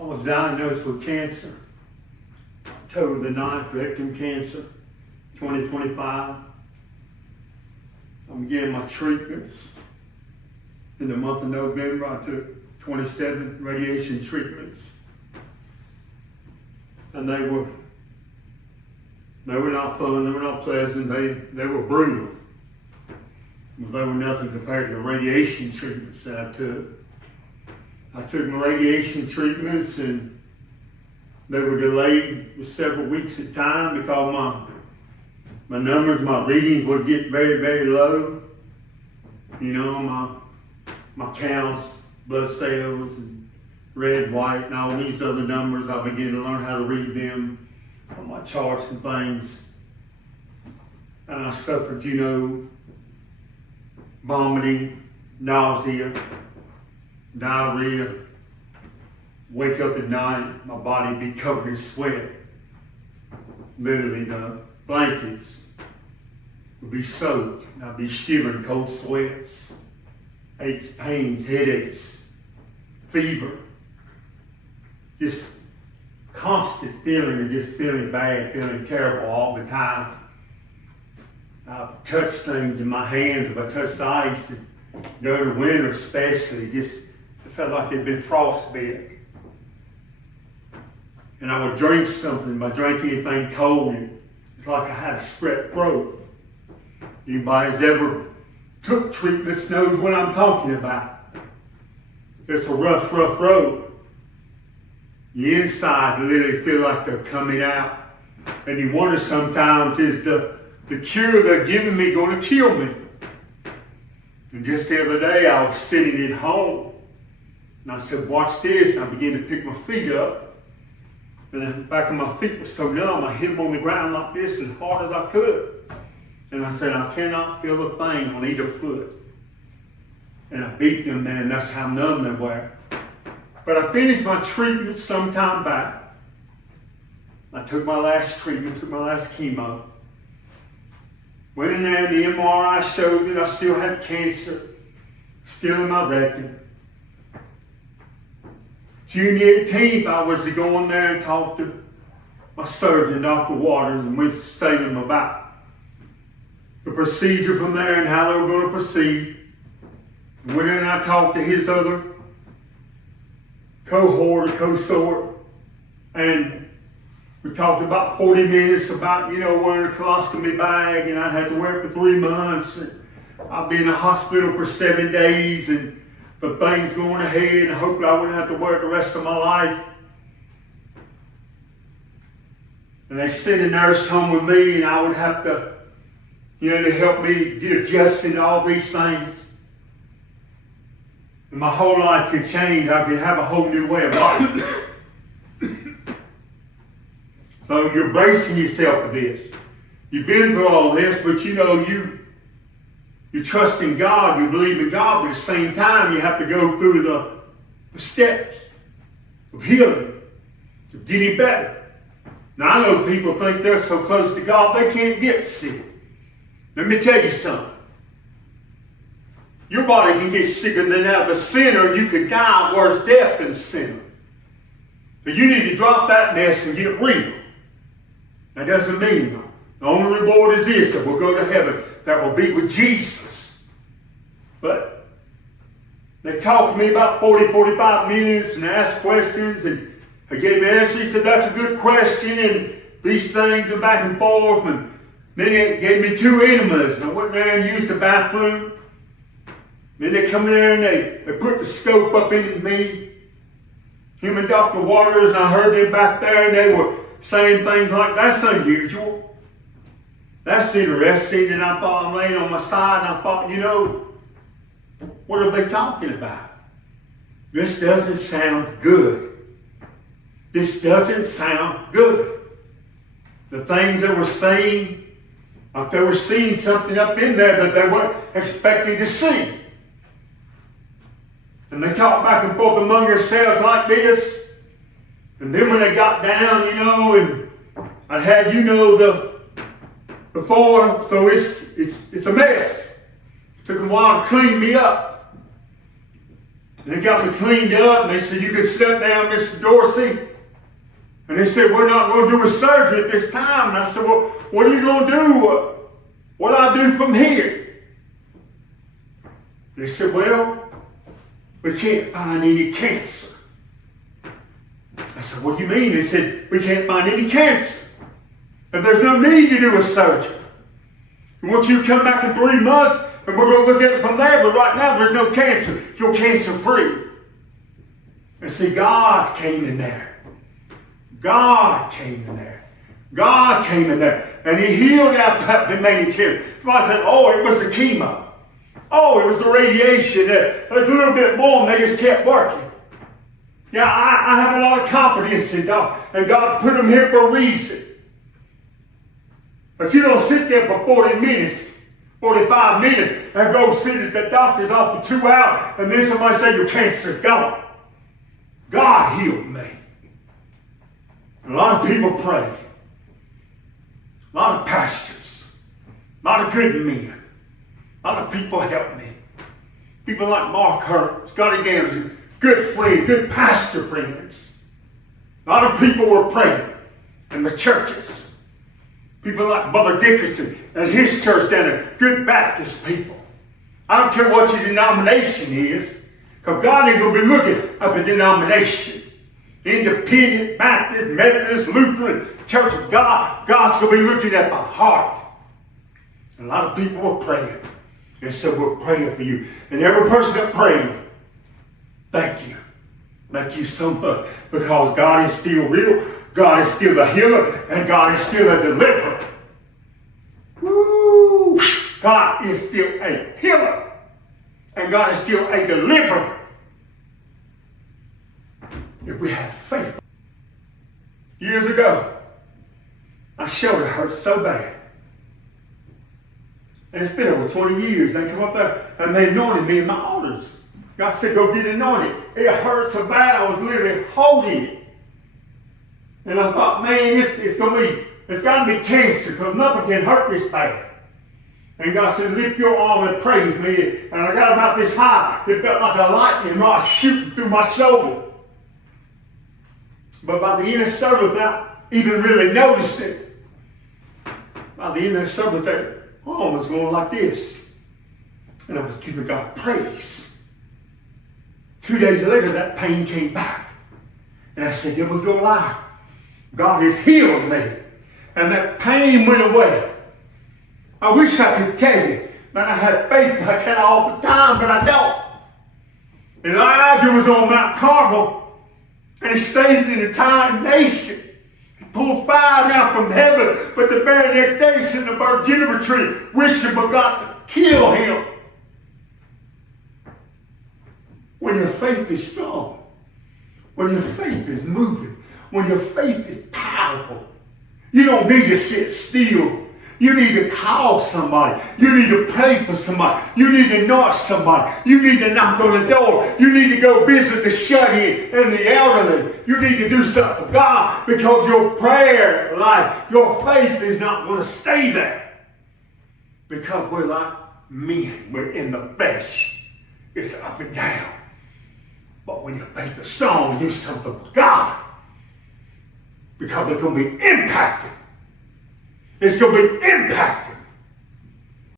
I was diagnosed with cancer, October the 9th, rectum cancer, 2025. I began my treatments in the month of November. I took 27 radiation treatments. And they were not fun, they were not pleasant, they were brutal. But they were nothing compared to the radiation treatments that I took. I took my radiation treatments and they were delayed for several weeks at a time because my numbers, my readings would get very, very low. You know, my counts, blood cells, and red, white, and all these other numbers, I began to learn how to read them on my charts and things. And I suffered, you know, vomiting, nausea, diarrhea. Wake up at night, my body be covered in sweat. Literally, the blankets would be soaked, and I'd be shivering cold sweats, aches, pains, headaches, fever. Just constant feeling of just feeling bad, feeling terrible all the time. I touched things in my hands. If I touched ice, during the winter especially, it felt like they'd been frostbit. And I would drink something. If I drank anything cold, it's like I had a strep throat. Anybody who's ever took treatments knows what I'm talking about. It's a rough, rough road. The inside literally feel like they're coming out. And you wonder sometimes, is the cure they're giving me going to kill me? And just the other day, I was sitting at home. And I said, watch this. And I began to pick my feet up. And the back of my feet was so numb, I hit them on the ground like this as hard as I could. And I said, I cannot feel a thing on either foot. And I beat them, man. That's how numb they were. But I finished my treatment some time back. I took my last treatment, took my last chemo. Went in there, and the MRI showed that I still had cancer, still in my rectum. June 18th, I was to go in there and talk to my surgeon, Dr. Waters, and we say to him about the procedure from there and how they were going to proceed. Went in and I talked to his other cohort or consort, and we talked about 40 minutes about, you know, wearing a colostomy bag, and I had to wear it for 3 months, and I'd be in the hospital for 7 days, but things going ahead, and hopefully I wouldn't have to wear it the rest of my life. And they sent a nurse home with me, and I would have to, you know, to help me get adjusted to all these things. And my whole life could change. I could have a whole new way of life. So you're bracing yourself for this. You've been through all this, but you know, you trust in God, you believe in God, but at the same time, you have to go through the steps of healing, of getting better. Now, I know people think they're so close to God, they can't get sick. Let me tell you something. Your body can get sicker than that, but sinner, you could die worse death than a sinner. So you need to drop that mess and get real. That doesn't mean the only reward is this, that we'll go to heaven, that will be with Jesus. But they talked to me about 40, 45 minutes and asked questions, and I gave an answer. He said, that's a good question, and these things are back and forth. And then they gave me 2 enemas, and I went there and used the bathroom. Then they come in there and they put the scope up in me, him and Dr. Waters, and I heard them back there, and they were saying things like, that's unusual. That's interesting. And I thought, I'm laying on my side, and I thought, you know, what are they talking about? This doesn't sound good. This doesn't sound good. The things they were saying, like they were seeing something up in there that they weren't expecting to see. And they talked back and forth among themselves like this. And then when they got down, you know, and I had, you know, before, so it's a mess. It took a while to clean me up. And they got me cleaned up, and they said, you can sit down, Mr. Dorsey. And they said, we're not going to do a surgery at this time. And I said, well, what are you going to do? What do I do from here? They said, well, we can't find any cancer. I said, what do you mean? They said, we can't find any cancer. And there's no need to do a surgery. We want you to come back in 3 months, and we're going to look at it from there. But right now, there's no cancer. You're cancer-free. And see, God came in there. God came in there. God came in there. And he healed out that remaining cancer. Somebody said, oh, it was the chemo. Oh, it was the radiation. There's a little bit more, and they just kept working. Yeah, I have a lot of confidence in God. And God put them here for a reason. But you don't sit there for 40 minutes, 45 minutes, and go sit at the doctor's office for 2 hours, and then somebody say your cancer's gone. God healed me. A lot of people pray. A lot of pastors. A lot of good men. A lot of people help me. People like Mark Hurt, Scotty Gamson, good friends, good pastor friends. A lot of people were praying in the churches. People like Brother Dickinson and his church down there, good Baptist people. I don't care what your denomination is, because God ain't going to be looking at the denomination. Independent, Baptist, Methodist, Lutheran, Church of God, God's going to be looking at the heart. And a lot of people were praying. And so we're praying for you. And every person that prayed, thank you. Thank you so much. Because God is still real. God is still a healer. And God is still a deliverer. Woo! God is still a healer. And God is still a deliverer. If we had faith. Years ago, my shoulder hurt so bad. And it's been over 20 years. They come up there and they anointed me in my altars. God said, go get anointed. It hurt so bad I was literally holding it. And I thought, man, it's got to be cancer because nothing can hurt this bad. And God said, lift your arm and praise me. And I got about this high. It felt like a lightning rod shooting through my shoulder. But by the end of the service, without even really noticing, by the end of the service, that arm was going like this. And I was giving God praise. 2 days later, that pain came back. And I said, devil, you're a liar. God has healed me. And that pain went away. I wish I could tell you that I had faith like that all the time, but I don't. Elijah was on Mount Carmel, and he saved an entire nation. He pulled fire down from heaven, but the very next day he sent a burnt juniper tree, wishing for God to kill him. When your faith is strong, when your faith is moving, when your faith is powerful, you don't need to sit still. You need to call somebody. You need to pray for somebody. You need to knock somebody. You need to knock on the door. You need to go visit the shut-in and the elderly. You need to do something for God because your prayer life, your faith is not going to stay there. Because we're like men. We're in the flesh. It's up and down. But when your faith is strong, do something for God. Because they're going to be impacted. It's going to be impacted.